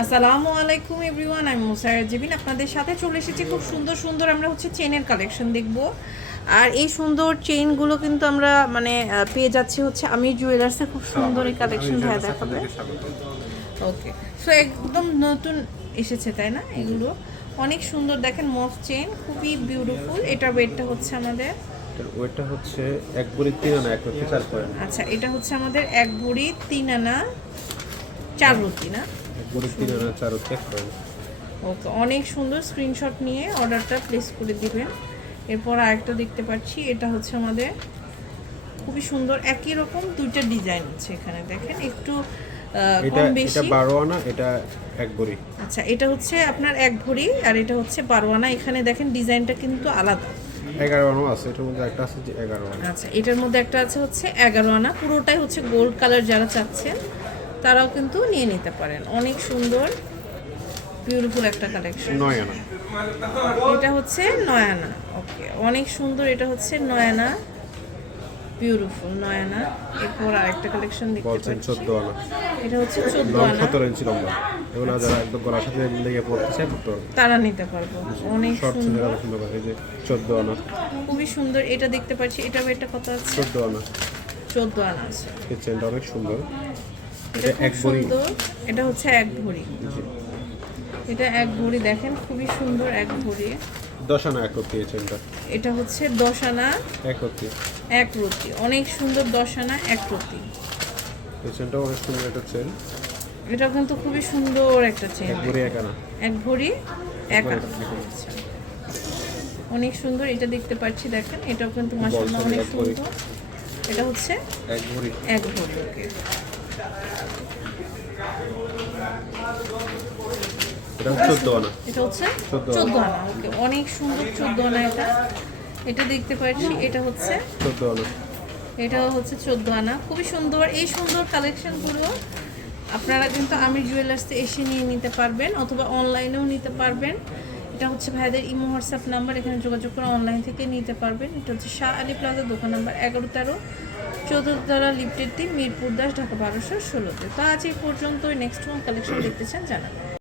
আসসালামু আলাইকুম এভরিওয়ান আমি মুসাইরা জিবিন আপনাদের সাথে চলে এসেছি। খুব সুন্দর সুন্দর আমরা হচ্ছে চেনের কালেকশন দেখব। আর এই সুন্দর চেইনগুলো কিন্তু আমরা মানে পেয়ে যাচ্ছি হচ্ছে আমি জুয়েলার্সে খুব সুন্দর এই কালেকশন ভাই দেখাবে। ওকে সো একদম নতুন এসেছে তাই না? এগুলো। অনেক সুন্দর দেখেন মফ চেইন। খুবই বিউটিফুল এটা ওয়েটটা হচ্ছে আমাদের। ওইটা হচ্ছে এক বড়ি তিন আনা এক চার আচ্ছা এটা হচ্ছে আমাদের এক ভরি তিন আনা চার রুটি না? বড়ি তিন চার ওকে অনেক সুন্দর স্ক্রিনশট নিয়ে অর্ডারটা প্লেস করে দিবেন। এরপর আরেকটা দেখতে পাচ্ছি এটা হচ্ছে আমাদের খুবই সুন্দর একই রকম দুইটা ডিজাইন আছে এখানে দেখেন একটু এটা কম এটা বেশি আনা এটা এক বড়ি আচ্ছা এটা হচ্ছে আপনার এক ভরি আর এটা হচ্ছে বারো আনা এখানে দেখেন ডিজাইনটা কিন্তু আলাদা। এগারো আনাও আছে এটার মধ্যে একটা আছে যে এগারো আনা আচ্ছা এটার মধ্যে একটা আছে হচ্ছে এগারো আনা পুরোটাই হচ্ছে গোল্ড কালার যারা চাচ্ছেন তারাও কিন্তু নিয়ে নিতে পারেন। অনেক সুন্দর বিউটিফুল একটা কালেকশন এটা হচ্ছে নয়ানা। ওকে অনেক সুন্দর এটা হচ্ছে নয়ানা। বিউটিফুল নয়ানা। এরপর আরেকটা কালেকশন দেখতে পাচ্ছি। চোদ্দ আনা এটা হচ্ছে চোদ্দ লং আনা সতেরো ইঞ্চি লম্বা। এগুলো যারা একদম গলার সাথে লেগে পড়তে চায় তারা নিতে পারব। অনেক সুন্দর। এই যে চোদ্দ আনা খুবই সুন্দর। এটা দেখতে পাচ্ছি এটা এটা কত আছে। চোদ্দ আনা চোদ্দ আনা আছে। এই চেনটা অনেক সুন্দর। এক বড়ি সুন্দর। এটা হচ্ছে এক ভরি। এটা এক ভরি দেখেন খুবই সুন্দর এক ভরি। দশ আনা এক রুটি এটা হচ্ছে দশ আনা এক রুটি এক রতি অনেক সুন্দর দশ আনা এক এই চেনটাও অনেক সুন্দর একটা চেন এটা কিন্তু খুবই সুন্দর একটা চেন এক এক আনা। এক ভরি এক আনা। এক ভরি। আচ্ছা। অনেক সুন্দর এটা দেখতে পাচ্ছি দেখেন। এটাও কিন্তু বলছেন অনেক সুন্দর। এটা হচ্ছে এক ভরি। এক ভরি ওকে। এটা হচ্ছে চোদ্দ আনা। এটা হচ্ছে চোদ্দ আনা। ওকে। অনেক সুন্দর চোদ্দ আনা এটা। এটা দেখতে পাচ্ছি এটা হচ্ছে চোদ্দ আনা। এটাও হচ্ছে চোদ্দ আনা। খুবই সুন্দর। এই সুন্দর কালেকশনগুলো আপনারা কিন্তু আমি জুয়েলার্সে এসে নিয়ে নিতে পারবেন অথবা অনলাইনেও নিতে পারবেন। এটা হচ্ছে ভাইদের ইমো হোয়াটসঅ্যাপ নাম্বার, এখানে যোগাযোগ করে অনলাইন থেকে নিতে পারবেন। এটা হচ্ছে শাহ আলী প্লাজা, দোকান নাম্বার এগারো তেরো চতুর্থতলা লিফটের তিন মিরপুর দাস, ঢাকা বারোশো ষোলোতে। তো আজ এই পর্যন্ত নেক্সট কোন কালেকশন দেখতে চান জানাবেন।